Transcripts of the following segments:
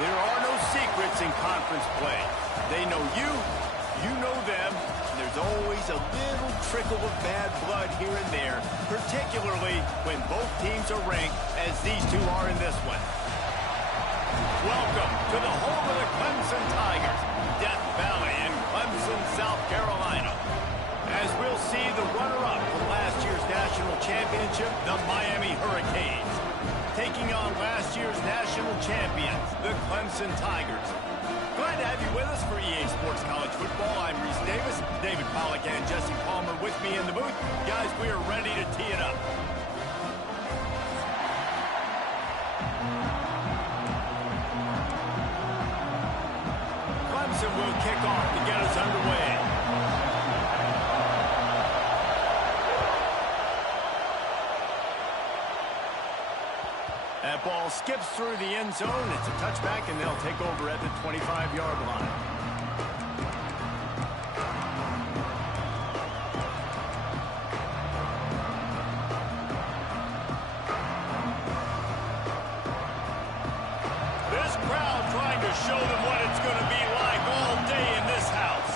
There are no secrets in conference play. They know you, you know them, and there's always a little trickle of bad blood here and there, particularly when both teams are ranked as these two are in this one. Welcome to the home of the Clemson Tigers, Death Valley in Clemson, South Carolina. As we'll see the runner-up from last year's national championship, the Miami Hurricanes, taking on last year's national champions, the Clemson Tigers. Glad to have you with us for EA Sports College Football. I'm Reese Davis, David Pollack and Jesse Palmer with me in the booth. Guys, we are ready to tee it up. Clemson will kick off to get us underway. That ball skips through the end zone. It's a touchback, and they'll take over at the 25-yard line. This crowd trying to show them what it's going to be like all day in this house.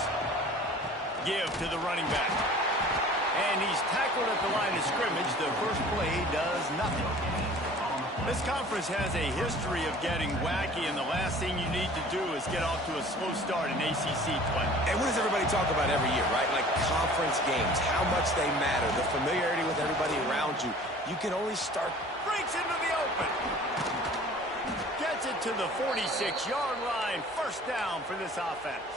Give to the running back. And he's tackled at the line of scrimmage. The first play does nothing. This conference has a history of getting wacky, and the last thing you need to do is get off to a slow start in ACC play. And what does everybody talk about every year, right? Like conference games, how much they matter, the familiarity with everybody around you. You can only start. Breaks into the open. Gets it to the 46-yard line. First down for this offense.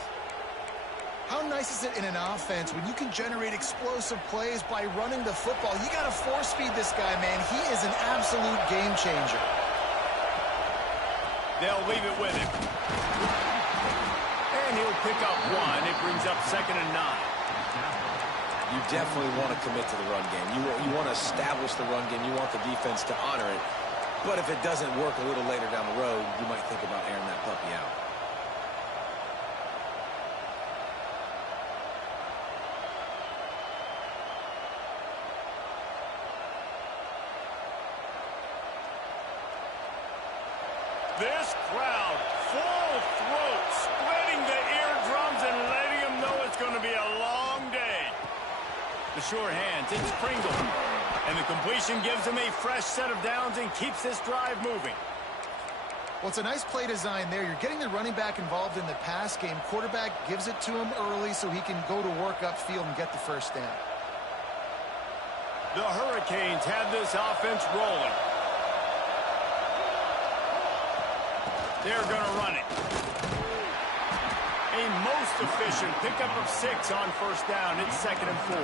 How nice is it in an offense when you can generate explosive plays by running the football? You got to force feed this guy, man. He is an absolute game changer. They'll leave it with him. And he'll pick up one. It brings up 2nd and 9. You definitely want to commit to the run game. You want to establish the run game. You want the defense to honor it. But if it doesn't work a little later down the road, you might think about airing that puppy out. This crowd, full throat, splitting the eardrums and letting them know it's going to be a long day. The sure hands, it's Pringle. And the completion gives him a fresh set of downs and keeps this drive moving. Well, it's a nice play design there. You're getting the running back involved in the pass game. Quarterback gives it to him early so he can go to work upfield and get the first down. The Hurricanes have this offense rolling. They're going to run it. A most efficient pickup of 6 on first down. It's 2nd and 4.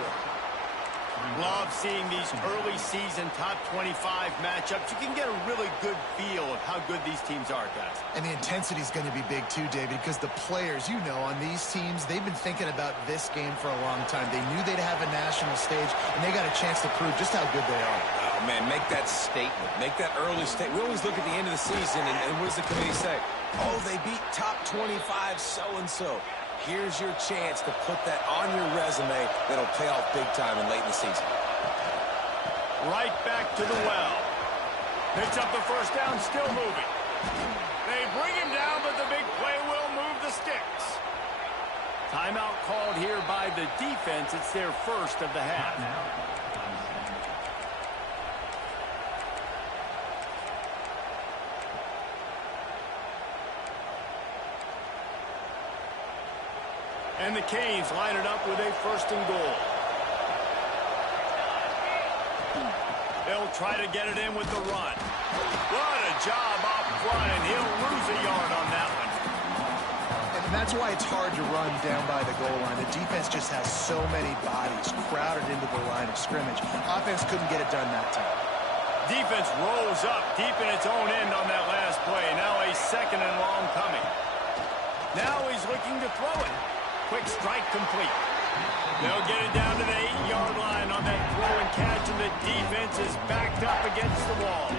Love seeing these early season top 25 matchups. You can get a really good feel of how good these teams are, guys. And the intensity is going to be big too, David, because the players, you know, on these teams, they've been thinking about this game for a long time. They knew they'd have a national stage, and they got a chance to prove just how good they are. Oh, man, make that statement. Make that early statement. We always look at the end of the season, and what does the committee say? Oh, they beat top 25 so-and-so. Here's your chance to put that on your resume that'll pay off big time and late in the season. Right back to the well. Picks up the first down, still moving. They bring him down, but the big play will move the sticks. Timeout called here by the defense. It's their first of the half. And the Canes line it up with a 1st and goal. They'll try to get it in with the run. What a job up front, and he'll lose a yard on that one. And that's why it's hard to run down by the goal line. The defense just has so many bodies crowded into the line of scrimmage. Offense couldn't get it done that time. Defense rolls up deep in its own end on that last play. Now a 2nd and long coming. Now he's looking to throw it. Quick strike complete. They'll get it down to the 8-yard line on that throw and catch, and the defense is backed up against the wall.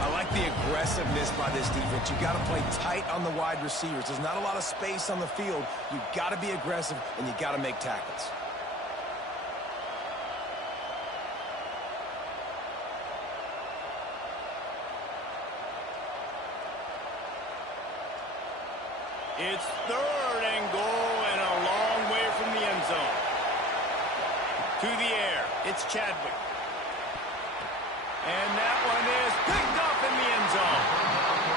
I like the aggressiveness by this defense. You got to play tight on the wide receivers. There's not a lot of space on the field. You got to be aggressive, and you got to make tackles. It's 3rd and goal and a long way from the end zone. To the air, it's Chadwick. And that one is picked up in the end zone.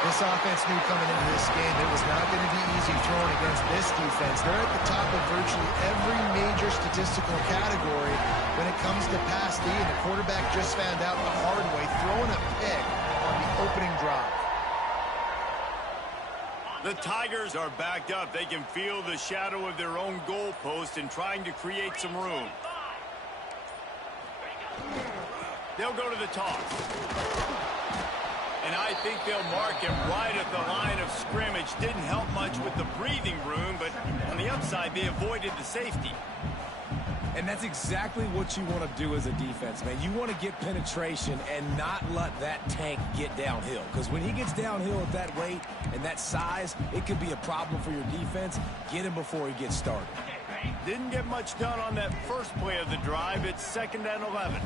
This offense knew coming into this game it was not going to be easy throwing against this defense. They're at the top of virtually every major statistical category when it comes to pass D, and the quarterback just found out the hard way, throwing a pick on the opening drive. The Tigers are backed up. They can feel the shadow of their own goalpost and trying to create some room. They'll go to the toss. And I think they'll mark him right at the line of scrimmage. Didn't help much with the breathing room, but on the upside, they avoided the safety. And that's exactly what you want to do as a defense, man. You want to get penetration and not let that tank get downhill. Because when he gets downhill at that weight and that size, it could be a problem for your defense. Get him before he gets started. Didn't get much done on that first play of the drive. It's 2nd and 11.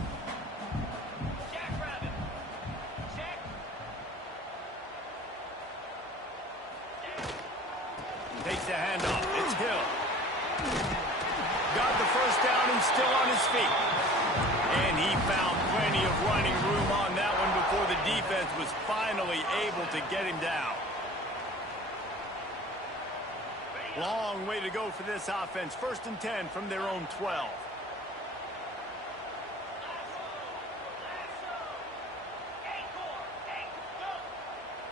Takes the handoff. It's Hill. Got the first down and still on his feet. And he found plenty of running room on that one before the defense was finally able to get him down. Long way to go for this offense. 1st and 10 from their own 12.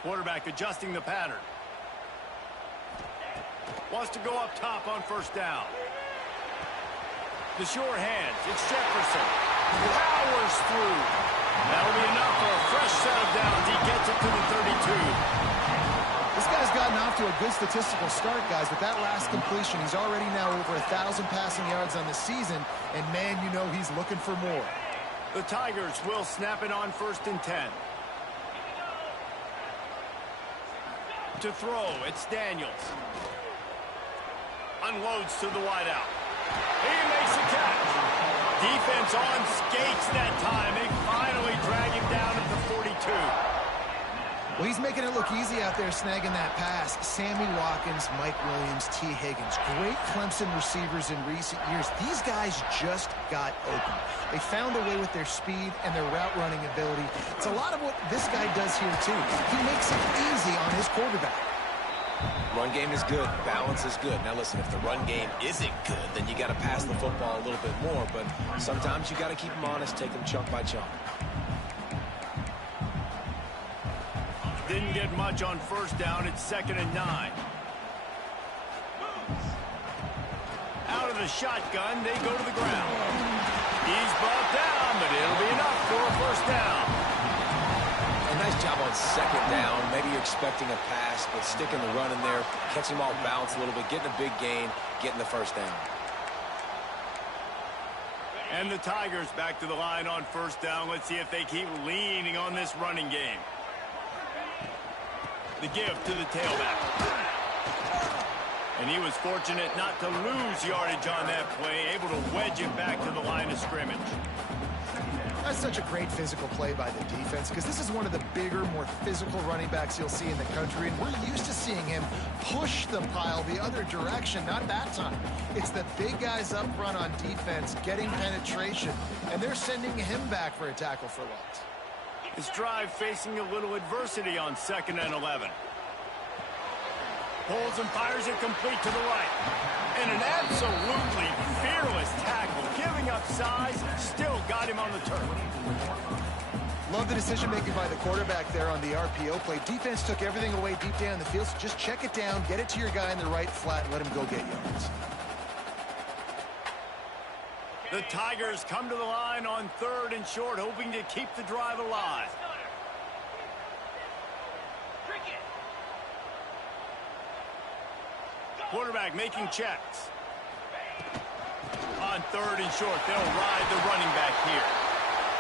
Quarterback adjusting the pattern. Wants to go up top on 1st down. The sure hands. It's Jefferson. Powers through. That'll be enough for a fresh set of downs. He gets it to the 32. This guy's gotten off to a good statistical start, guys. With that last completion, he's already now over 1,000 passing yards on the season. And, man, you know he's looking for more. The Tigers will snap it on 1st and 10. To throw, it's Daniels. Unloads to the wideout. He makes the catch. Defense on skates that time. They finally drag him down at the 42. Well, he's making it look easy out there snagging that pass. Sammy Watkins, Mike Williams, T. Higgins. Great Clemson receivers in recent years. These guys just got open. They found a way with their speed and their route running ability. It's a lot of what this guy does here, too. He makes it easy on his quarterback. Run game is good. Balance is good. Now, listen, if the run game isn't good, then you got to pass the football a little bit more. But sometimes you got to keep them honest, take them chunk by chunk. Didn't get much on 1st down. It's 2nd and 9. Out of the shotgun, they go to the ground. He's brought down, but it'll be enough for a 1st down. A nice job on 2nd down. Maybe you're expecting a pass, but sticking the run in there, catching them off balance a little bit, getting a big gain, getting the 1st down. And the Tigers back to the line on 1st down. Let's see if they keep leaning on this running game. The give to the tailback. And he was fortunate not to lose yardage on that play, able to wedge it back to the line of scrimmage. That's such a great physical play by the defense because this is one of the bigger, more physical running backs you'll see in the country, and we're used to seeing him push the pile the other direction. Not that time. It's the big guys up front on defense getting penetration, and they're sending him back for a tackle for loss. His drive facing a little adversity on 2nd and 11. Pulls and fires it complete to the right. And an absolutely fearless tackle. Giving up size, still got him on the turf. Love the decision-making by the quarterback there on the RPO play. Defense took everything away deep down the field, so just check it down, get it to your guy in the right flat, and let him go get yards. The Tigers come to the line on 3rd and short, hoping to keep the drive alive. Quarterback making checks. On 3rd and short, they'll ride the running back here.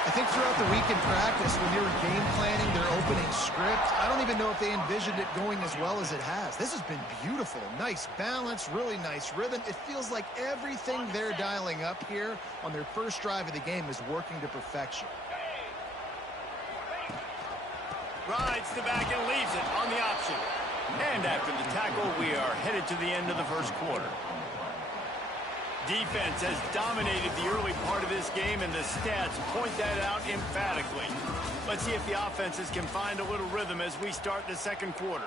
I think throughout the week in practice, when they were game planning their opening script, I don't even know if they envisioned it going as well as it has. This has been beautiful. Nice balance, really nice rhythm. It feels like everything they're dialing up here on their first drive of the game is working to perfection. Rides the back and leaves it on the option. And after the tackle, we are headed to the end of the first quarter. Defense has dominated the early part of this game, and the stats point that out emphatically. Let's see if the offenses can find a little rhythm as we start the second quarter.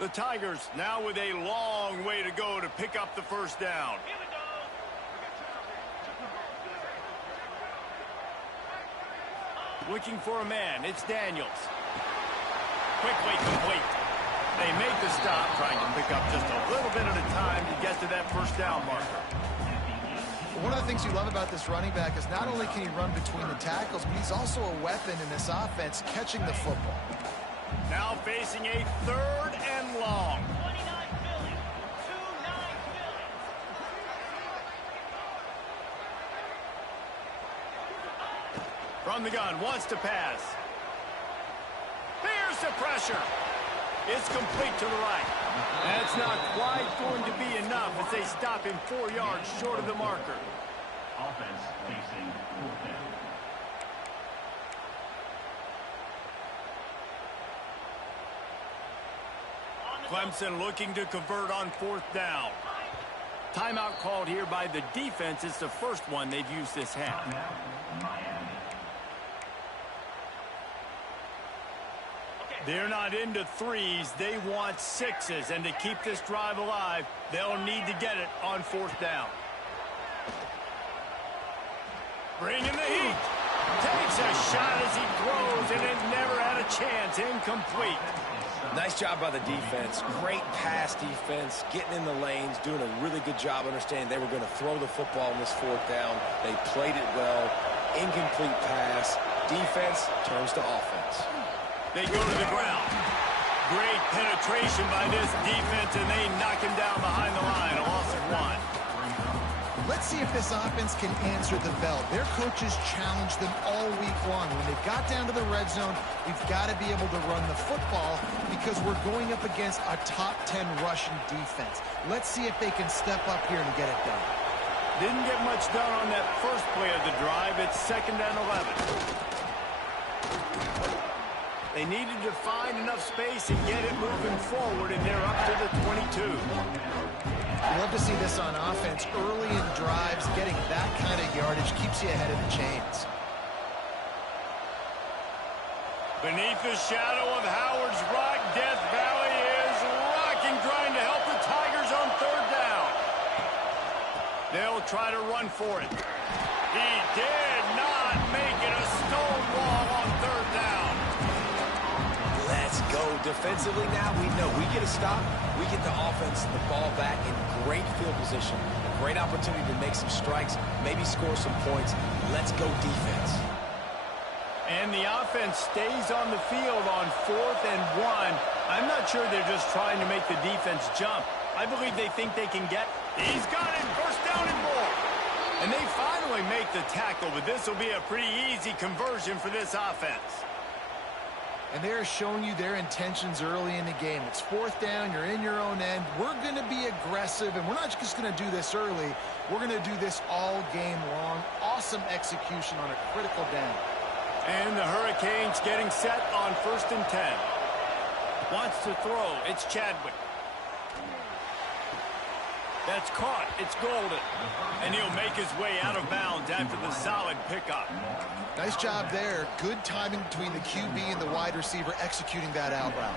The Tigers now with a long way to go to pick up the first down. Looking for a man. It's Daniels. Quickly complete. They make the stop, trying to pick up just a little bit at a time to get to that first down marker. One of the things you love about this running back is not only can he run between the tackles, but he's also a weapon in this offense catching the football. Now facing a 3rd and long. From the gun, wants to pass. Here's the pressure. It's complete to the right. That's not quite going to be enough as they stop him 4 yards short of the marker. Offense facing 4th down. Clemson looking to convert on 4th down. Timeout called here by the defense. It's the first one they've used this half. They're not into 3s. They want 6s. And to keep this drive alive, they'll need to get it on 4th down. Bringing the heat. Takes a shot as he throws, and it never had a chance. Incomplete. Nice job by the defense. Great pass defense, getting in the lanes, doing a really good job understanding they were going to throw the football on this 4th down. They played it well. Incomplete pass. Defense turns to offense. They go to the ground. Great penetration by this defense, and they knock him down behind the line. A loss of 1. Let's see if this offense can answer the bell. Their coaches challenged them all week long. When they got down to the red zone, we've got to be able to run the football because we're going up against a top 10 rushing defense. Let's see if they can step up here and get it done. Didn't get much done on that first play of the drive. It's 2nd and 11. They needed to find enough space and get it moving forward, and they're up to the 22. You love to see this on offense. Early in drives, getting that kind of yardage keeps you ahead of the chains. Beneath the shadow of Howard's Rock, Death Valley is rocking, trying to help the Tigers on 3rd down. They'll try to run for it. He did not make it. A stone wall on 3rd down. Let's go. Defensively now, we know we get a stop. We get the offense the ball back in great field position. A great opportunity to make some strikes, maybe score some points. Let's go defense. And the offense stays on the field on 4th and 1. I'm not sure they're just trying to make the defense jump. I believe they think they can get. He's got it. First down and more. And they finally make the tackle, but this will be a pretty easy conversion for this offense. And they're showing you their intentions early in the game. It's 4th down. You're in your own end. We're going to be aggressive, and we're not just going to do this early. We're going to do this all game long. Awesome execution on a critical down. And the Hurricanes getting set on 1st and 10. Wants to throw. It's Chadwick. That's caught. It's Golden. And he'll make his way out of bounds after the solid pickup. Nice job there. Good timing between the QB and the wide receiver executing that out route.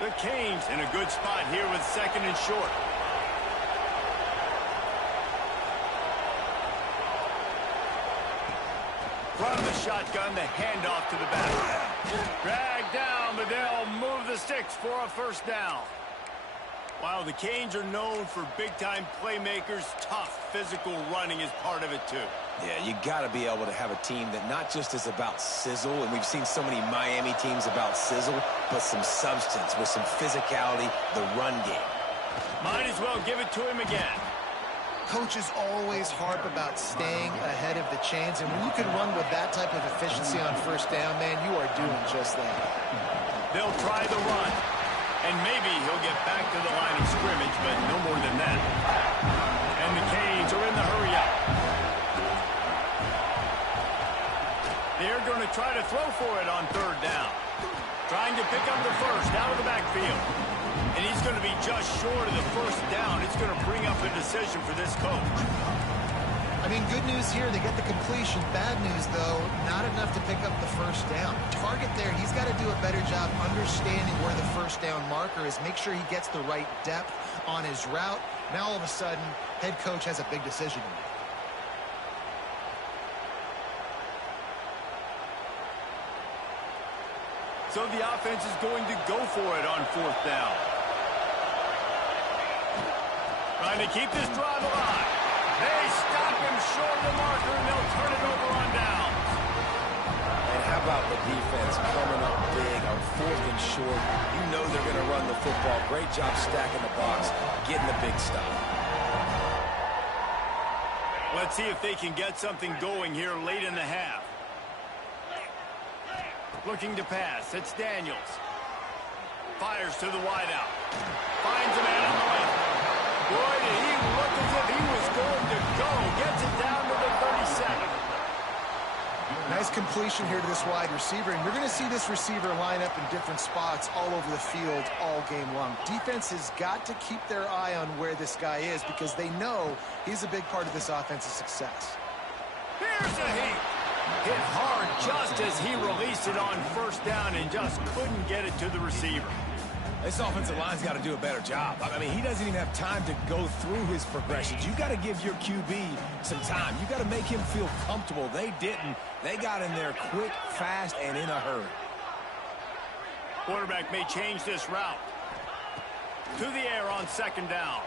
The Canes in a good spot here with 2nd and short. From the shotgun, the handoff to the back. Dragged down, but they'll move the sticks for a first down. While the Canes are known for big-time playmakers, tough physical running is part of it too. Yeah, you got to be able to have a team that not just is about sizzle, and we've seen so many Miami teams about sizzle, but some substance with some physicality, the run game. Might as well give it to him again. Coaches always harp about staying ahead of the chains, and when you can run with that type of efficiency on first down, man, you are doing just that. They'll try the run, and maybe he'll get back to the line of scrimmage, but no more than that. And the Canes are in the hurry-up. They're going to try to throw for it on third down. Trying to pick up the first out of the backfield. And he's going to be just short of the first down. It's going to bring up a decision for this coach. I mean, good news here, they get the completion. Bad news, though, not enough to pick up the first down. Target there, he's got to do a better job understanding where the first down marker is. Make sure he gets the right depth on his route. Now, all of a sudden, head coach has a big decision to make. So the offense is going to go for it on fourth down. Trying to keep this drive alive. They stop him short of the marker, and they'll turn it over on downs. And how about the defense coming up big on fourth and short? You know they're going to run the football. Great job stacking the box, getting the big stop. Let's see if they can get something going here late in the half. Looking to pass. It's Daniels. Fires to the wideout. Finds a man on the left. Boy, did he look as if he was going to go. Gets it down to the 37. Nice completion here to this wide receiver, and you're going to see this receiver line up in different spots all over the field all game long. Defense has got to keep their eye on where this guy is because they know he's a big part of this offense's success. Here's a heat. Hit hard just as he released it on first down and just couldn't get it to the receiver. This offensive line's got to do a better job. I mean, he doesn't even have time to go through his progressions. You got to give your QB some time. You got to make him feel comfortable. They didn't. They got in there quick, fast, and in a hurry. Quarterback may change this route. To the air on second down.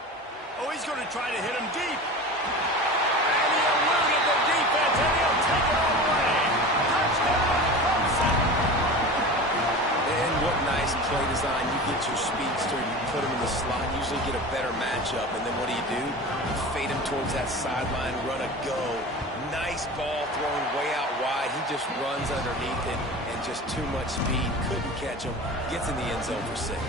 Oh, he's going to try to hit him deep. And he eluded the defense, and he'll take it all the way. Touchdown, Clemson. And what nice play design. You get your speedster, you put him in the slot, usually get a better matchup, and then what do? You fade him towards that sideline, run a go. Nice ball thrown way out wide. He just runs underneath it, and just too much speed. Couldn't catch him. Gets in the end zone for 6.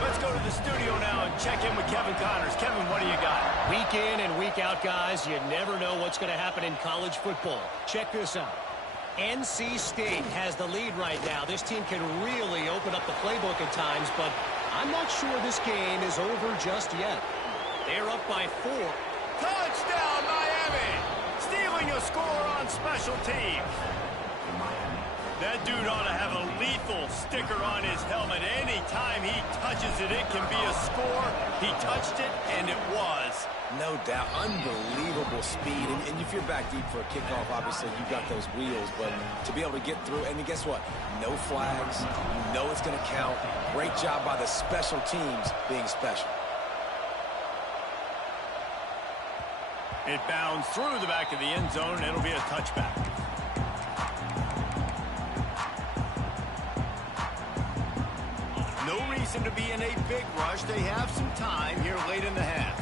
Let's go to the studio now and check in with Kevin Connors. Kevin, what do you got? Week in and week out, guys, you never know what's going to happen in college football. Check this out. NC State has the lead right now. This team can really open up the playbook at times, but I'm not sure this game is over just yet. They're up by 4. Touchdown, Miami! Stealing a score on special teams. That dude ought to have a lethal sticker on his helmet. Anytime he touches it, it can be a score. He touched it, and it was. No doubt. Unbelievable speed. And if you're back deep for a kickoff, obviously you've got those wheels. But to be able to get through, and guess what? No flags. You know it's going to count. Great job by the special teams being special. It bounds through the back of the end zone, and it'll be a touchback. No reason to be in a big rush. They have some time here late in the half.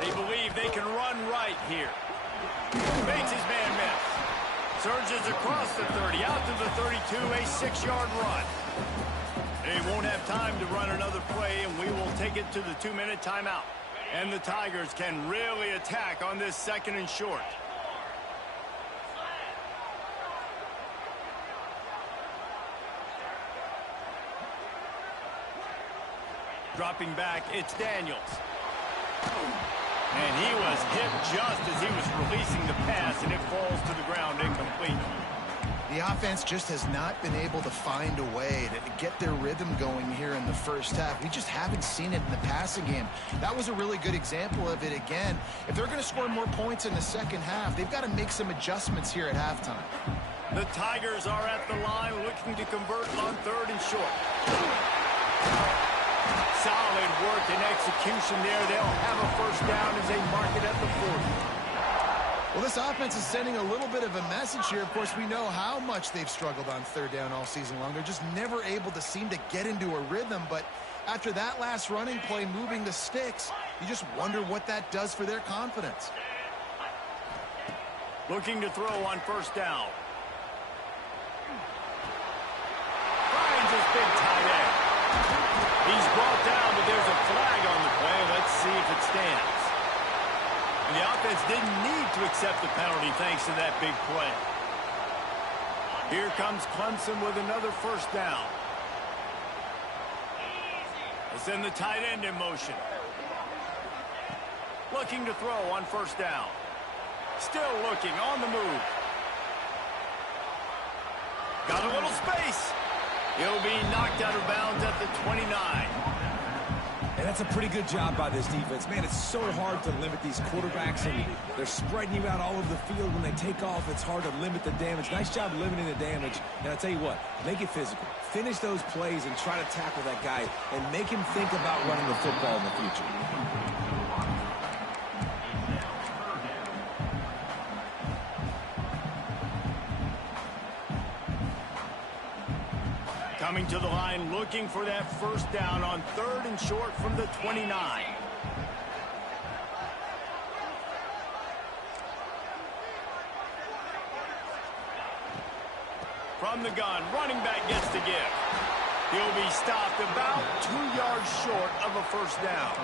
They believe they can run right here. Makes his man miss. Surges across the 30, out to the 32, a 6-yard run. They won't have time to run another play, and we will take it to the 2-minute timeout. And the Tigers can really attack on this 2nd and short. Dropping back, it's Daniels. And he was hit just as he was releasing the pass, and it falls to the ground incomplete. The offense just has not been able to find a way to get their rhythm going here in the first half. We just haven't seen it in the passing game. That was a really good example of it again. If they're going to score more points in the second half, they've got to make some adjustments here at halftime. The Tigers are at the line looking to convert on 3rd and short. Solid work and execution there. They'll have a first down as they mark it at the 40. Well, this offense is sending a little bit of a message here. Of course, we know how much they've struggled on 3rd down all season long. They're just never able to seem to get into a rhythm. But After that last running play moving the sticks, you just wonder what that does for their confidence. Looking to throw on first down. Finds his big tight end. He's brought down, but there's a flag on the play. Let's see if it stands. And the offense didn't need to accept the penalty thanks to that big play. Here comes Clemson with another first down. They send the tight end in motion. Looking to throw on first down. Still looking on the move. Got a little space. He'll be knocked out of bounds at the 29. And that's a pretty good job by this defense. Man, it's so hard to limit these quarterbacks, and they're spreading you out all over the field. When they take off, it's hard to limit the damage. Nice job limiting the damage. And I'll tell you what, make it physical. Finish those plays and try to tackle that guy and make him think about running the football in the future. Coming to the line, looking for that first down on 3rd and short from the 29. From the gun, running back gets to give. He'll be stopped about 2 yards short of a first down.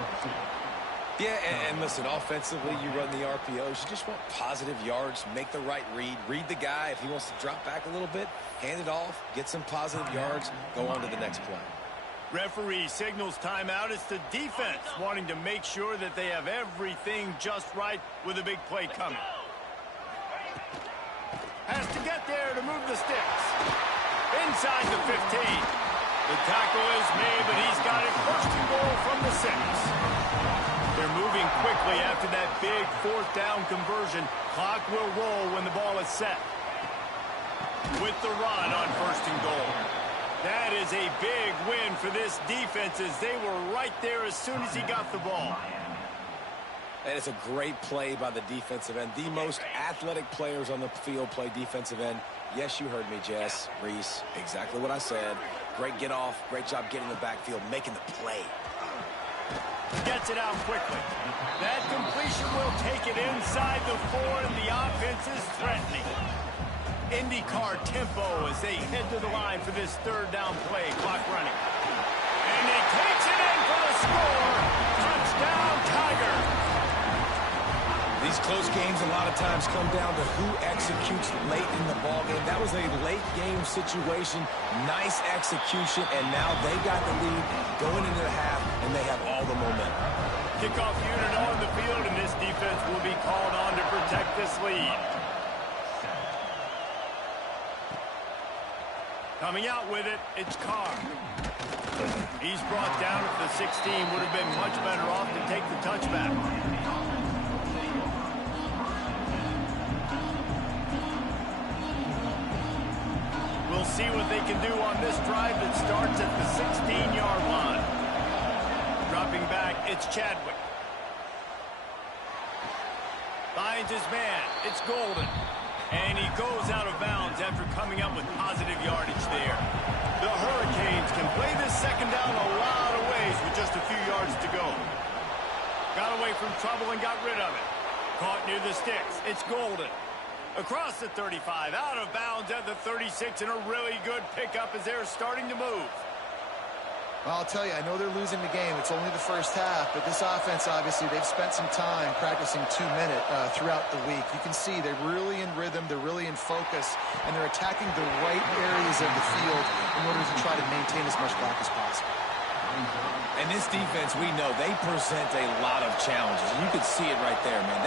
Yeah, and listen, offensively, you run the RPOs. You just want positive yards, make the right read. Read the guy. If he wants to drop back a little bit, hand it off, get some positive yards, go on to the next play. Referee signals timeout. It's the defense wanting to make sure that they have everything just right with a big play coming. Has to get there to move the sticks. Inside the 15. The tackle is made, but he's got it 1st and goal from the 6. They're moving quickly after that big 4th down conversion. Clock will roll when the ball is set. With the run on 1st and goal. That is a big win for this defense as they were right there as soon as he got the ball. And it's a great play by the defensive end. The most athletic players on the field play defensive end. Yes, you heard me, Jess, Reese. Exactly what I said. Great get off. Great job getting the backfield, making the play. Gets it out quickly. That completion will take it inside the 4, and the offense is threatening. IndyCar tempo as they head to the line for this 3rd down play. Clock running. And he takes it in for the score. Touchdown, Tiger. These close games a lot of times come down to who executes late in the ballgame. That was a late game situation. Nice execution, and now they got the lead going into the half, and they have all the momentum. Kickoff unit on the field, and this defense will be called on to protect this lead. Coming out with it, it's Carr. He's brought down at the 16. Would have been much better off to take the touchback. We'll see what they can do on this drive that starts at the 16-yard line. Dropping back, it's Chadwick. Finds his man. It's Golden. And he goes out of bounds after coming up with positive yardage there. The Hurricanes can play this 2nd down a lot of ways with just a few yards to go. Got away from trouble and got rid of it. Caught near the sticks. It's Golden. Across the 35, out of bounds at the 36, and a really good pickup as they're starting to move. Well, I'll tell you, I know they're losing the game. It's only the first half, but this offense, obviously, they've spent some time practicing 2-minute throughout the week. You can see they're really in rhythm, they're really in focus, and they're attacking the right areas of the field in order to try to maintain as much clock as possible. And this defense, we know, they present a lot of challenges. You can see it right there, man.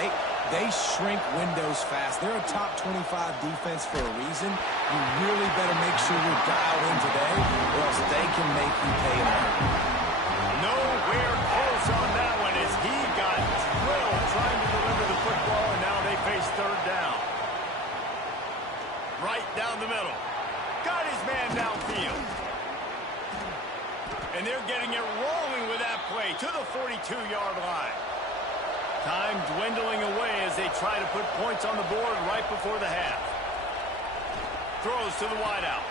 They shrink windows fast. They're a top 25 defense for a reason. You really better make sure you're dialed in today, or else they can make you pay it out. Nowhere close on that one as he got drilled trying to deliver the football, and now they face 3rd down. Right down the middle. Got his man downfield. And they're getting it rolling with that play to the 42-yard line. Time dwindling away as they try to put points on the board right before the half. Throws to the wideout.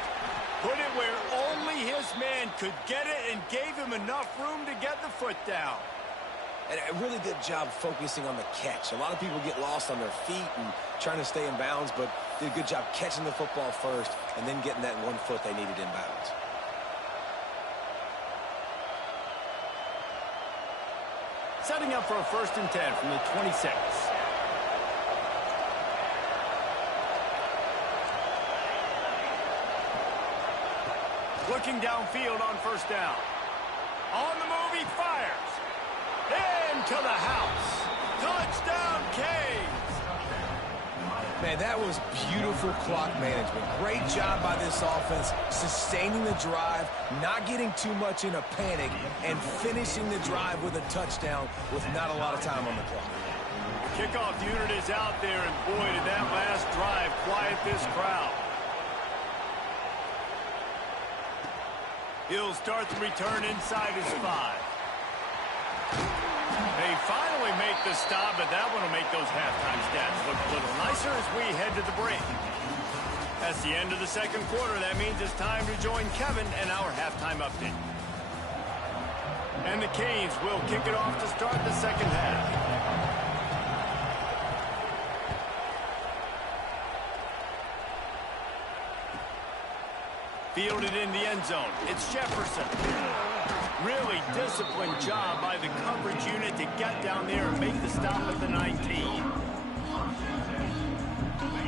Put it where only his man could get it and gave him enough room to get the foot down. And a really good job focusing on the catch. A lot of people get lost on their feet and trying to stay in bounds, but did a good job catching the football first and then getting that 1 foot they needed in bounds. Setting up for a 1st and 10 from the 26. Looking downfield on 1st down. On the move, he fires. Into the house. Touchdown, Canes. Man, that was beautiful clock management. Great job by this offense, sustaining the drive, not getting too much in a panic, and finishing the drive with a touchdown with not a lot of time on the clock. Kickoff unit is out there, and boy, did that last drive quiet this crowd. He'll start the return inside his 5. They finally make the stop, but that one will make those halftime stats look a little nicer as we head to the break. That's the end of the 2nd quarter. That means it's time to join Kevin and our halftime update. And the Canes will kick it off to start the 2nd half. Fielded in the end zone. It's Jefferson. Really disciplined job by the coverage unit to get down there and make the stop at the 19.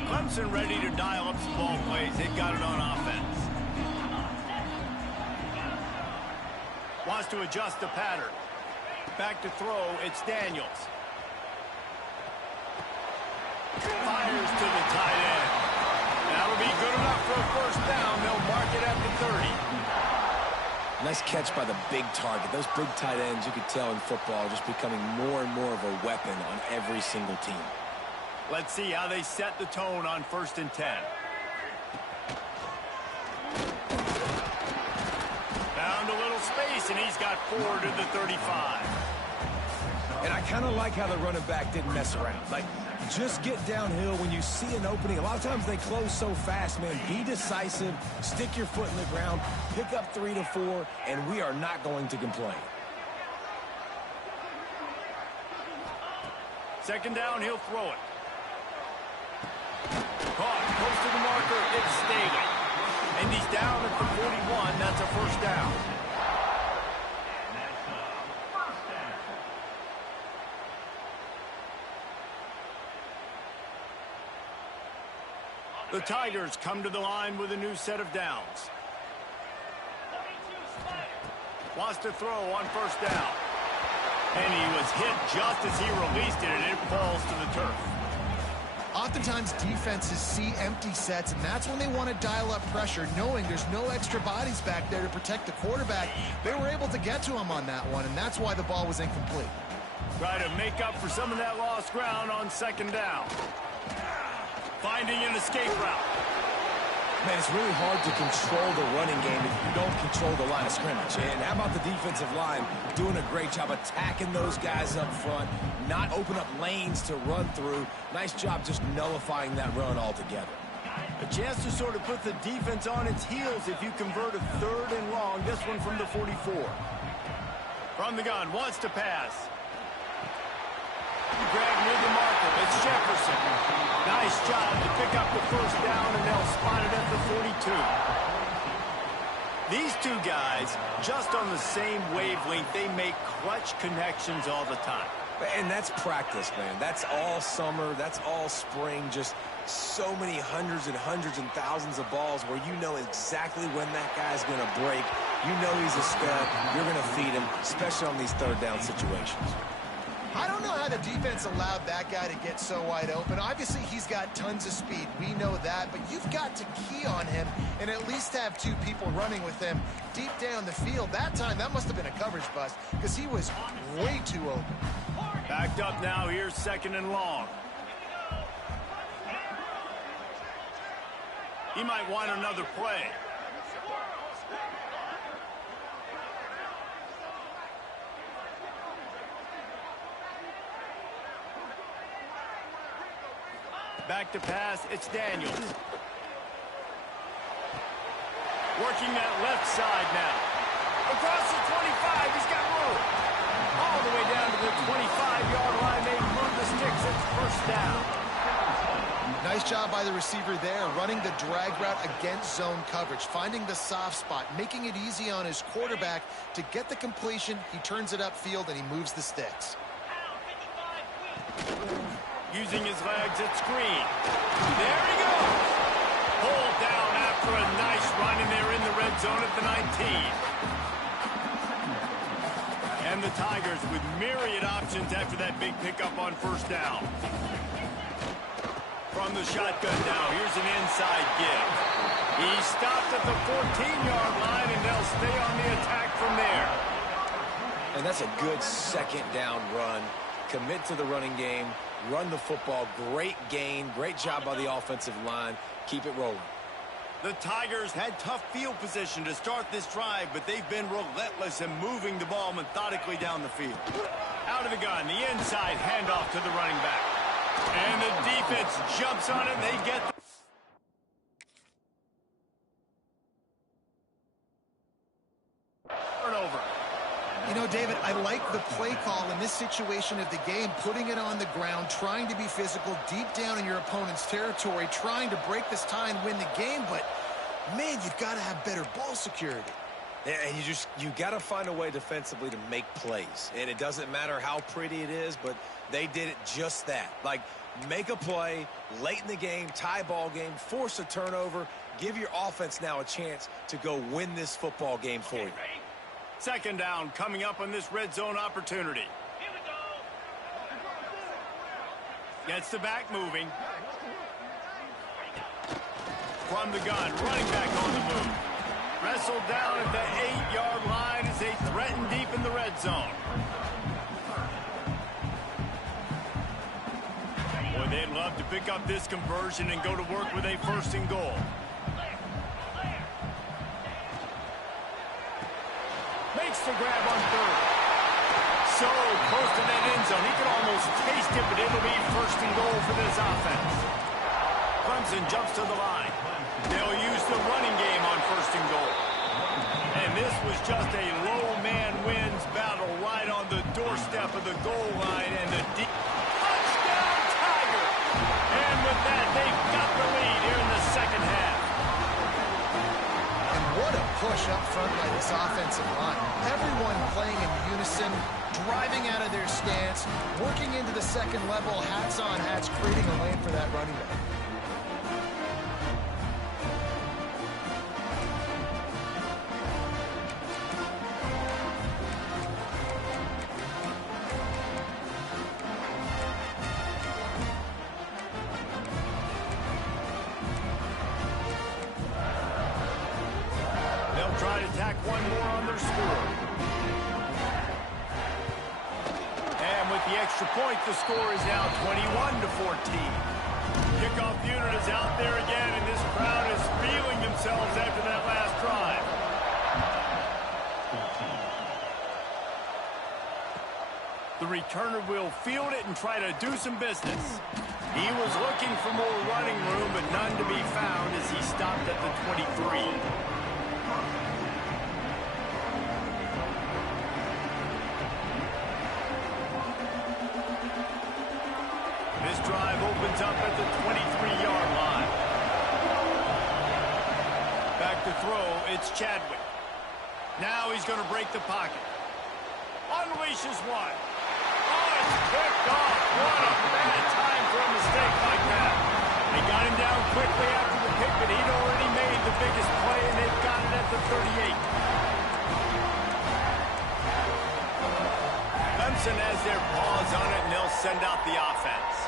Clemson ready to dial up some ball plays. They've got it on offense. Wants to adjust the pattern. Back to throw. It's Daniels. Fires to the tight end. That'll be good enough for a 1st down. They'll mark it at the 30. Nice catch by the big target. Those big tight ends, you could tell in football, are just becoming more and more of a weapon on every single team. Let's see how they set the tone on 1st and 10. Found a little space, and he's got 4 to the 35. And I kind of like how the running back didn't mess around. Like, just get downhill when you see an opening. A lot of times they close so fast, man. Be decisive, stick your foot in the ground, pick up 3 to 4, and we are not going to complain. 2nd down, he'll throw it. Caught, close to the marker, it's Staley. And he's down at the 41, that's a 1st down. The Tigers come to the line with a new set of downs. Wants to throw on 1st down. And he was hit just as he released it, and it falls to the turf. Oftentimes, defenses see empty sets, and that's when they want to dial up pressure, knowing there's no extra bodies back there to protect the quarterback. They were able to get to him on that one, and that's why the ball was incomplete. Try to make up for some of that lost ground on 2nd down. Finding an escape route. Man, it's really hard to control the running game if you don't control the line of scrimmage. And how about the defensive line doing a great job attacking those guys up front, not open up lanes to run through. Nice job just nullifying that run altogether. A chance to sort of put the defense on its heels if you convert a 3rd and long. This one from the 44. From the gun, wants to pass. Greg near the marker. It's Jefferson. Nice job to pick up the 1st down, and they'll spot it at the 42. These two guys, just on the same wavelength, they make clutch connections all the time. And that's practice, man. That's all summer. That's all spring. Just so many hundreds and thousands of balls where you know exactly when that guy's going to break. You know he's a stud. You're going to feed him, especially on these 3rd down situations. I don't know how the defense allowed that guy to get so wide open. Obviously, he's got tons of speed. We know that, but you've got to key on him and at least have 2 people running with him deep down the field. That time, that must have been a coverage bust because he was way too open. Backed up now. Here's 2nd and long. He might want another play. Back to pass, it's Daniels. Working that left side now. Across the 25, he's got room. All the way down to the 25-yard line. They move the sticks. It's first down. Nice job by the receiver there, running the drag route against zone coverage, finding the soft spot, making it easy on his quarterback to get the completion. He turns it upfield, and he moves the sticks. Using his legs at screen. There he goes. Pulled down after a nice run, and they're in the red zone at the 19. And the Tigers with myriad options after that big pickup on first down. From the shotgun now, here's an inside give. He stopped at the 14-yard line, and they'll stay on the attack from there. And that's a good second down run. Commit to the running game, run the football. Great gain, great job by the offensive line. Keep it rolling. The Tigers had tough field position to start this drive, but they've been relentless in moving the ball methodically down the field. Out of the gun, the inside handoff to the running back. And the defense jumps on it, and they get the turnover. You know, David, I like the play call in this situation of the game, putting it on the ground, trying to be physical, deep down in your opponent's territory, trying to break this tie and win the game, but, man, you've got to have better ball security. Yeah, and you got to find a way defensively to make plays. And it doesn't matter how pretty it is, but they did it just that. Like, make a play late in the game, tie ball game, force a turnover, give your offense now a chance to go win this football game for you. Second down coming up on this red zone opportunity. Gets the back moving. From the gun, running back on the move. Wrestled down at the 8-yard line as they threaten deep in the red zone. Boy, they'd love to pick up this conversion and go to work with a first and goal. Makes the grab on third. So close to that end zone. He could almost taste it, but it'll be first and goal for this offense. Clemson jumps to the line. They'll use the running game on first and goal. And this was just a low man wins battle right on the doorstep of the goal line. And the deep touchdown Tigers. And with that, they've got the lead here in the second half. And what a push up front by this offensive line. Everyone playing in unison, driving out of their stance, working into the second level, hats on hats, creating a lane for that running back. Try to tack one more on their score. And with the extra point, the score is now 21-14. Kickoff unit is out there again, and this crowd is feeling themselves after that last drive. The returner will field it and try to do some business. He was looking for more running room, but none to be found as he stopped at the 23. This drive opens up at the 23-yard line. Back to throw, it's Chadwick. Now he's going to break the pocket. Unleashes one. Oh, it's picked off. What a bad time for a mistake like that. They got him down quickly after the pick, but he'd already made the biggest play, and they've got it at the 38. Clemson has their paws on it, and they'll send out the offense.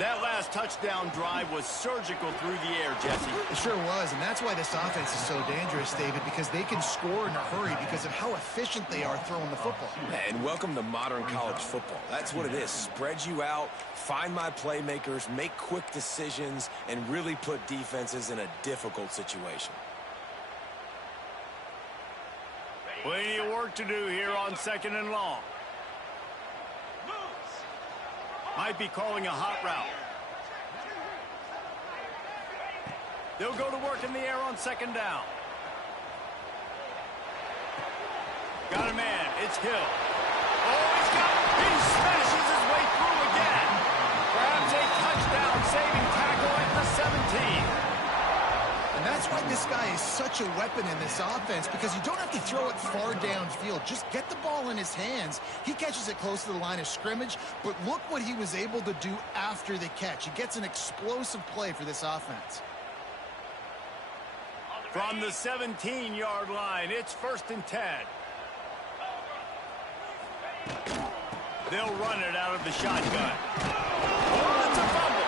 That last touchdown drive was surgical through the air, Jesse. It sure was, and that's why this offense is so dangerous, David, because they can score in a hurry because of how efficient they are throwing the football. And welcome to modern college football. That's what it is. Spread you out, find my playmakers, make quick decisions, and really put defenses in a difficult situation. Plenty of work to do here on second and long. Might be calling a hot route. They'll go to work in the air on second down. Got a man. It's Hill. Oh, he smashes his way through again. Grabs a touchdown-saving tackle at the 17. And that's why this guy is such a weapon in this offense, because you don't have to throw it far downfield. Just get the ball in his hands. He catches it close to the line of scrimmage, but look what he was able to do after the catch. He gets an explosive play for this offense. From the 17-yard line, it's 1st and 10. They'll run it out of the shotgun. Oh, it's a fumble.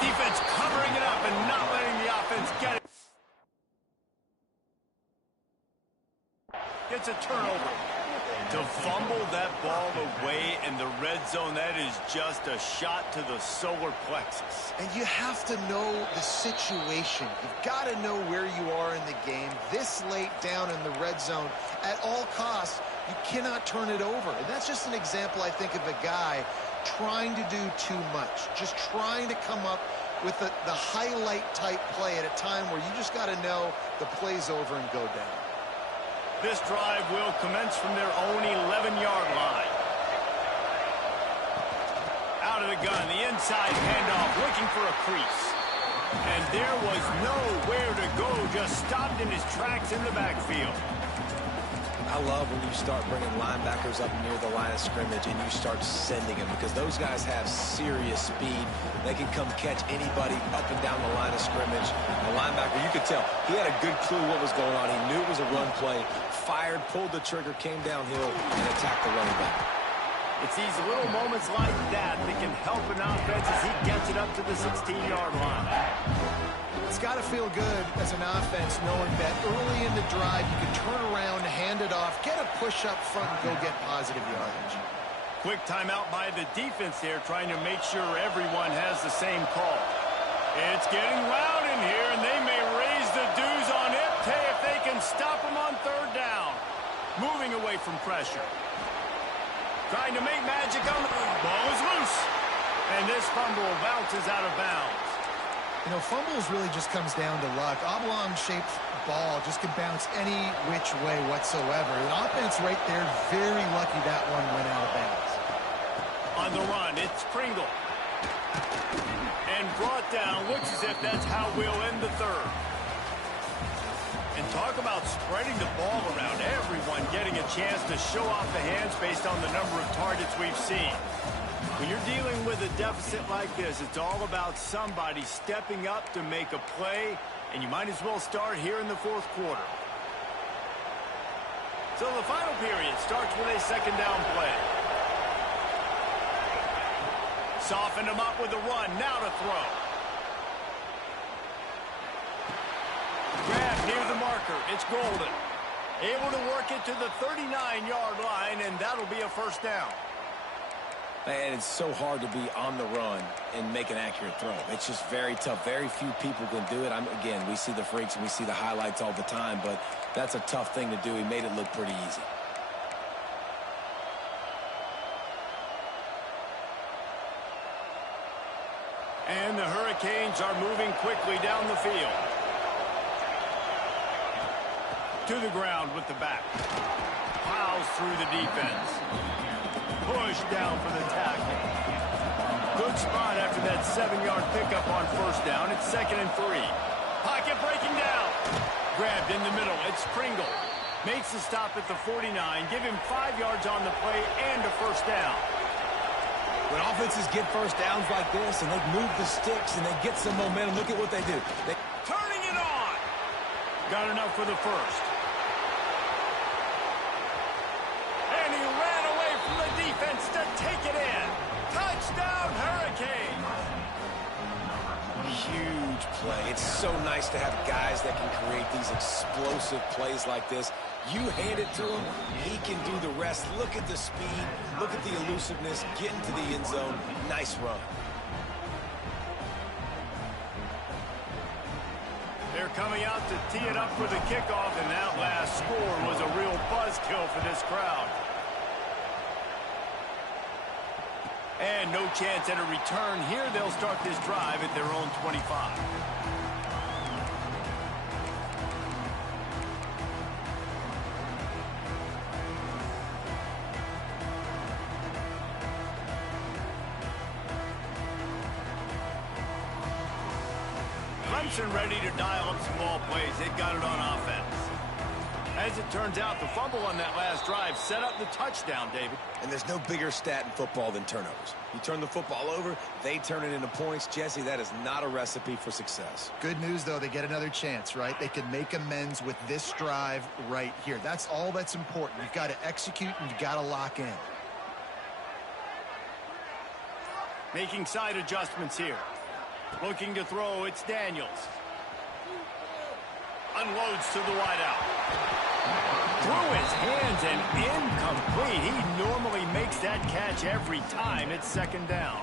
Defense covering it up and not letting the offense get it. Gets a turnover. To fumble that ball away in the red zone, that is just a shot to the solar plexus. And you have to know the situation. You've got to know where you are in the game. This late down in the red zone, at all costs, you cannot turn it over. And that's just an example, I think, of a guy trying to do too much. Just trying to come up with the highlight-type play at a time where you just got to know the play's over and go down. This drive will commence from their own 11-yard line. Out of the gun, the inside handoff, looking for a crease. And there was nowhere to go, just stopped in his tracks in the backfield. I love when you start bringing linebackers up near the line of scrimmage and you start sending them, because those guys have serious speed. They can come catch anybody up and down the line of scrimmage. The linebacker, you could tell, he had a good clue what was going on. He knew it was a run play, fired, pulled the trigger, came downhill, and attacked the running back. It's these little moments like that that can help an offense as he gets it up to the 16-yard line. It's got to feel good as an offense knowing that early in the drive you can turn around, hand it off, get a push up front, and go get positive yardage. Quick timeout by the defense there, trying to make sure everyone has the same call. It's getting loud in here, and they may raise the dues on Ipte if they can stop him on 3rd down. Moving away from pressure. Trying to make magic on the ball is loose. And this fumble bounces out of bounds. You know, fumbles really just comes down to luck. Oblong-shaped ball just can bounce any which way whatsoever. The offense right there, very lucky that one went out of bounds. On the run, it's Pringle. And brought down, looks as if that's how we'll end the 3rd. And talk about spreading the ball around. Everyone getting a chance to show off the hands based on the number of targets we've seen. When you're dealing with a deficit like this, it's all about somebody stepping up to make a play, and you might as well start here in the 4th quarter. So the final period starts with a 2nd down play. Soften him up with the run, now to throw. Grab near the marker, it's Golden. Able to work it to the 39-yard line, and that'll be a 1st down. And it's so hard to be on the run and make an accurate throw. It's just very tough. Very few people can do it. Again, we see the freaks and we see the highlights all the time, but that's a tough thing to do. He made it look pretty easy. And the Hurricanes are moving quickly down the field. To the ground with the back. Plows through the defense. Push down for the tackle. Good spot after that 7-yard pickup on 1st down. It's 2nd and 3. Pocket breaking down. Grabbed in the middle. It's Pringle. Makes the stop at the 49. Give him 5 yards on the play and a 1st down. When offenses get 1st downs like this and they move the sticks and they get some momentum, look at what they do. Turning it on. Got enough for the 1st. And he ran away from the defense to take it in. Touchdown, Hurricanes. Huge play. It's so nice to have guys that can create these explosive plays like this. You hand it to him, he can do the rest. Look at the speed. Look at the elusiveness. Get into the end zone. Nice run. They're coming out to tee it up for the kickoff, and that last score was a real buzzkill for this crowd. And no chance at a return here. They'll start this drive at their own 25. Clemson ready to dial up some ball plays. They've got it on offense. As it turns out, the fumble on that last drive set up the touchdown, David. And there's no bigger stat in football than turnovers. You turn the football over, they turn it into points. Jesse, that is not a recipe for success. Good news, though, they get another chance, right? They can make amends with this drive right here. That's all that's important. You've got to execute and you've got to lock in. Making side adjustments here. Looking to throw, it's Daniels. Unloads to the wideout. Through his hands and incomplete. He normally makes that catch every time. It's second down.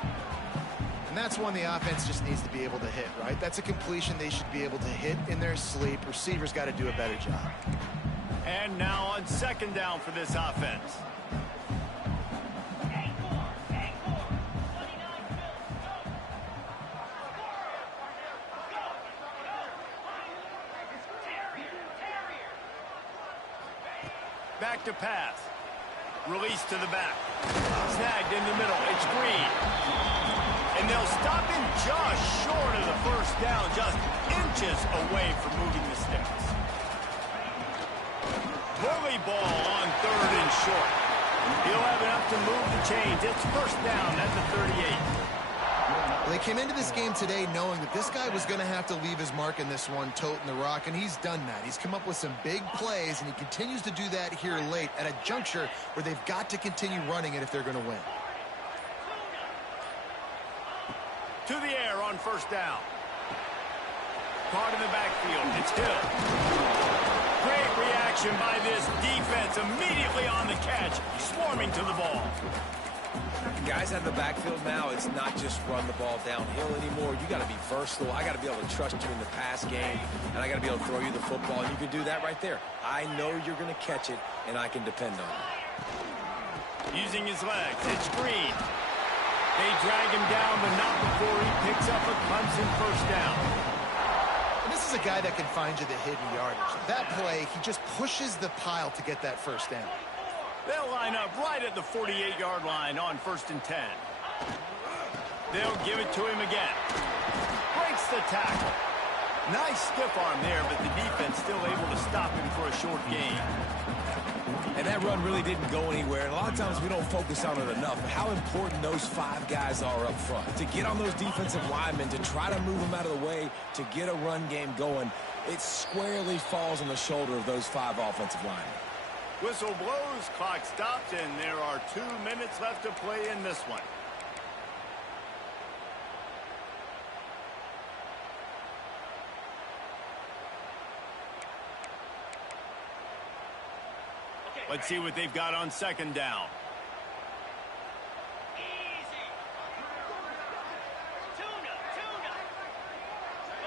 And that's one the offense just needs to be able to hit, right? That's a completion they should be able to hit in their sleep. Receivers got to do a better job. And now on second down for this offense. Back to pass. Release to the back. Snagged in the middle. It's Green. And they'll stop him just short of the first down, just inches away from moving the sticks. Bully ball on third and short. He'll have enough to move the chains. It's first down at the 38. They came into this game today knowing that this guy was going to have to leave his mark in this one, toting the rock, and he's done that. He's come up with some big plays, and he continues to do that here late at a juncture where they've got to continue running it if they're going to win. To the air on first down. Caught in the backfield. It's Hill. Great reaction by this defense. Immediately on the catch, swarming to the ball. Guys out of the backfield now, it's not just run the ball downhill anymore. You got to be versatile. I got to be able to trust you in the pass game, and I got to be able to throw you the football, and you can do that right there. I know you're going to catch it, and I can depend on it. Using his legs, it's Green. They drag him down, but not before he picks up a Clemson first down. And this is a guy that can find you the hidden yardage. That play, he just pushes the pile to get that first down. They'll line up right at the 48-yard line on 1st and 10. They'll give it to him again. Breaks the tackle. Nice stiff arm there, but the defense still able to stop him for a short gain. And that run really didn't go anywhere. And a lot of times we don't focus on it enough. How important those 5 guys are up front. To get on those defensive linemen, to try to move them out of the way, to get a run game going, it squarely falls on the shoulder of those 5 offensive linemen. Whistle blows, clock stops, and there are 2 minutes left to play in this one. Let's see what they've got on second down.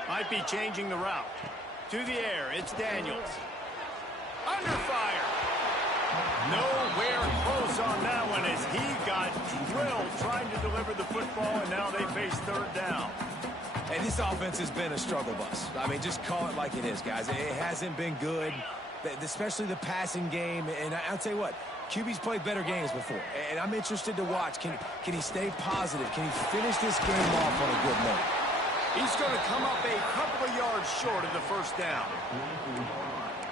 Might be changing the route. To the air, it's Daniels. Under fire. Nowhere close on that one as he got drilled trying to deliver the football, and now they face third down. And this offense has been a struggle bus. I mean, just call it like it is, guys. It hasn't been good, especially the passing game. And I'll tell you what, QB's played better games before. And I'm interested to watch. Can he stay positive? Can he finish this game off on a good note? He's going to come up a couple of yards short of the first down.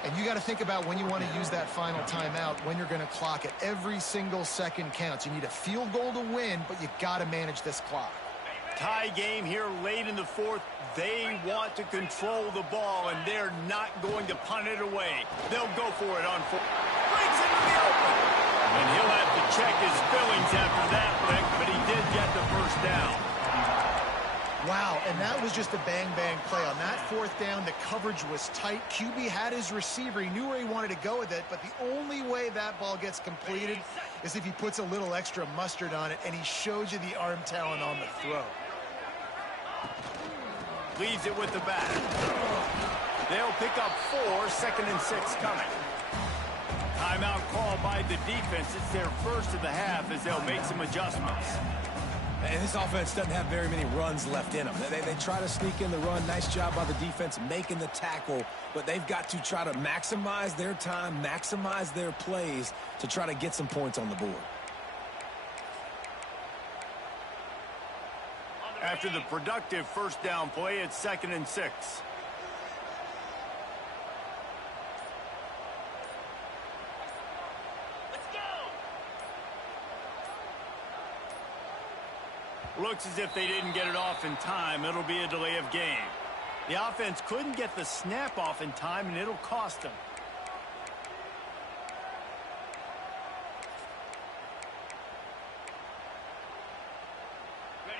And you got to think about when you want to use that final timeout, when you're going to clock it. Every single second counts. You need a field goal to win, but you got to manage this clock. Tie game here late in the 4th. They want to control the ball, and they're not going to punt it away. They'll go for it on 4. Brings it to the open. And he'll have to check his fillings after that lick, but he did get the first down. Wow, and that was just a bang-bang play. On that 4th down, the coverage was tight. QB had his receiver. He knew where he wanted to go with it, but the only way that ball gets completed is if he puts a little extra mustard on it, and he shows you the arm talent on the throw. Leaves it with the back. They'll pick up 4, 2nd and 6 coming. Timeout called by the defense. It's their first of the half as they'll make some adjustments. And this offense doesn't have very many runs left in them. They try to sneak in the run. Nice job by the defense making the tackle. But they've got to try to maximize their time, maximize their plays to try to get some points on the board. After the productive first down play, it's 2nd and 6. Looks as if they didn't get it off in time. It'll be a delay of game. The offense couldn't get the snap off in time, and it'll cost them.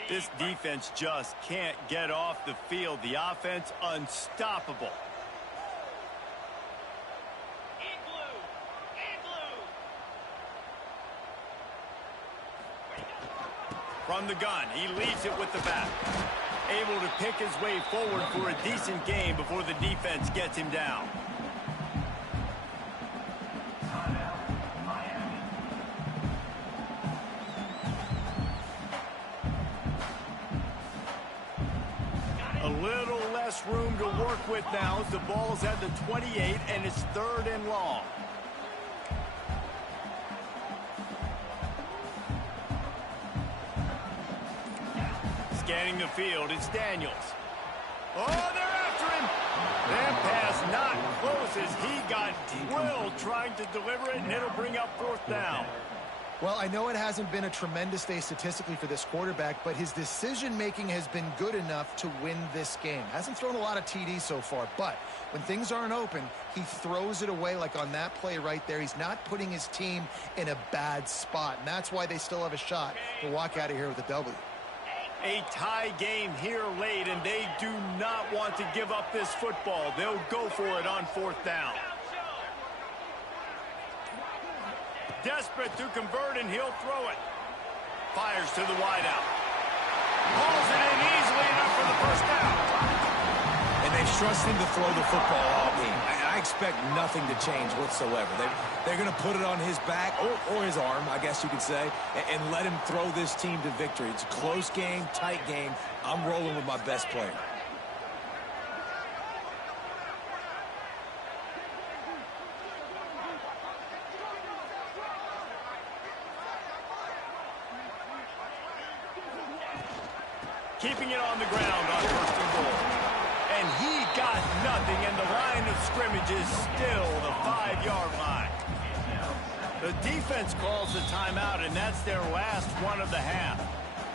This defense just can't get off the field. The offense unstoppable. From the gun, he leaves it with the back. Able to pick his way forward for a decent game before the defense gets him down. A little less room to work with now as the ball's at the 28 and it's 3rd and long. Scanning the field, it's Daniels. Oh, they're after him. That pass not close as he got drilled trying to deliver it, and it'll bring up 4th down. Well, I know it hasn't been a tremendous day statistically for this quarterback, but his decision-making has been good enough to win this game. Hasn't thrown a lot of TDs so far, but when things aren't open, he throws it away like on that play right there. He's not putting his team in a bad spot, and that's why they still have a shot to walk out of here with a W. A tie game here late, and they do not want to give up this football. They'll go for it on 4th down. Desperate to convert, and he'll throw it. Fires to the wideout. Pulls it in easily enough for the 1st down. And they've trusted him to throw the football all game. I expect nothing to change whatsoever. They're going to put it on his back, or his arm, I guess you could say, and let him throw this team to victory. It's a close game, tight game. I'm rolling with my best player. Keeping it on the ground on 1st and goal. And he got nothing, and the line of scrimmage is still the 5-yard line. The defense calls the timeout, and that's their last one of the half.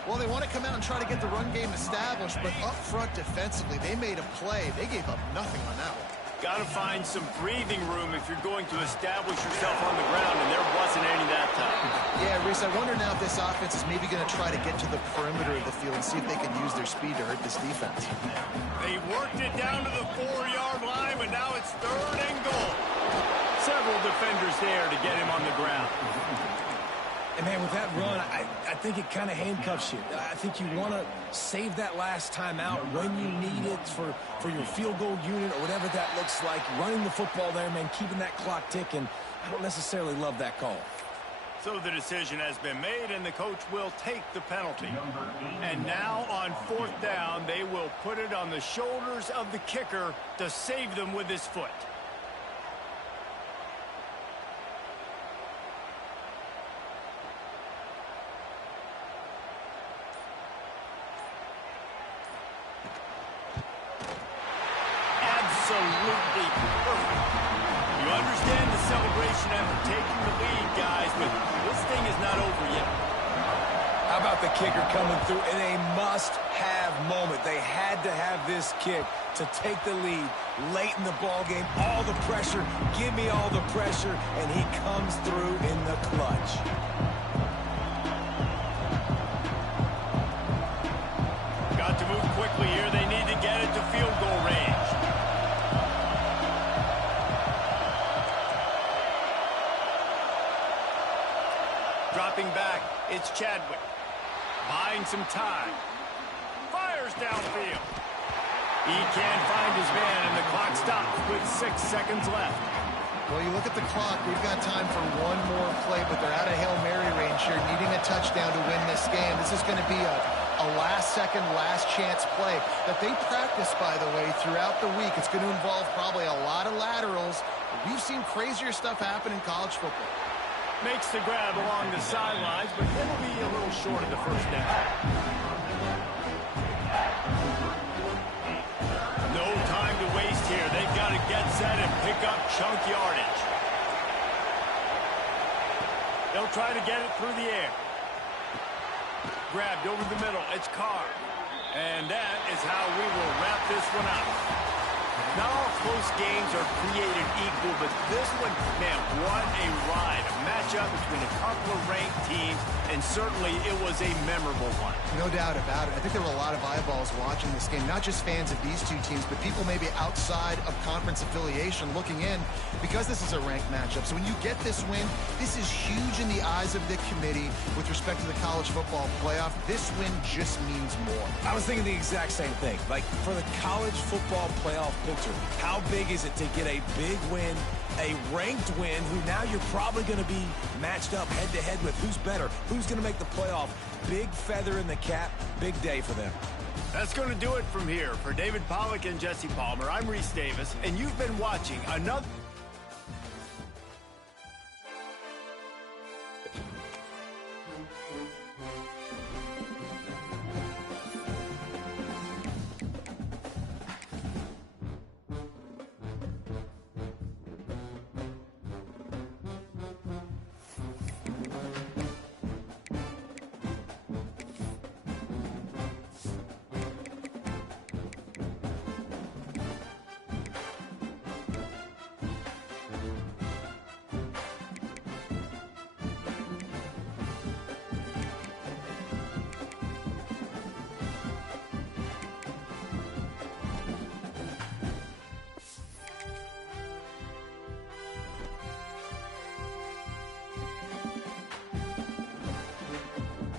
Well, they want to come out and try to get the run game established, but up front defensively, they made a play. They gave up nothing on that one. Got to find some breathing room if you're going to establish yourself on the ground, and there wasn't any that time. Yeah, Reese, I wonder now if this offense is maybe going to try to get to the perimeter of the field and see if they can use their speed to hurt this defense. They worked it down to the 4-yard line, but now it's 3rd and goal. Several defenders there to get him on the ground. And, man, with that run, I think it kind of handcuffs you. I think you want to save that last time out when you need it for your field goal unit or whatever that looks like. Running the football there, man, keeping that clock ticking. I don't necessarily love that call. So the decision has been made, and the coach will take the penalty. And now on 4th down, they will put it on the shoulders of the kicker to save them with his foot. Absolutely perfect. You understand the celebration after taking the lead, guys, but this thing is not over yet. How about the kicker coming through in a must-have moment? They had to have this kick to take the lead late in the ball game. All the pressure, give me all the pressure, and he comes through in the clutch. Got to move quickly here. They need to get it to field goal range. Dropping back, it's Chadwick. Buying some time. Fires downfield. He can't find his man, and the clock stops with 6 seconds left. Well, you look at the clock, we've got time for one more play, but they're out of Hail Mary range here, needing a touchdown to win this game. This is going to be a last-second, last-chance play that they practice, by the way, throughout the week. It's going to involve probably a lot of laterals. We've seen crazier stuff happen in college football. Makes the grab along the sidelines, but it'll be a little short of the 1st down. chunk yardage. They'll try to get it through the air. Grabbed over the middle. It's Carr. And that is how we will wrap this one up. Not all close games are created equal, but this one, man, what a ride. A matchup between a couple of ranked teams, and certainly it was a memorable one. No doubt about it. I think there were a lot of eyeballs watching this game, not just fans of these two teams, but people maybe outside of conference affiliation looking in because this is a ranked matchup. So when you get this win, this is huge in the eyes of the committee with respect to the college football playoff. This win just means more. I was thinking the exact same thing. Like, for the college football playoff picture, how big is it to get a big win, a ranked win, who now you're probably going to be matched up head-to-head with who's better, who's going to make the playoff. Big feather in the cap, big day for them. That's going to do it from here. For David Pollack and Jesse Palmer, I'm Reese Davis, and you've been watching another...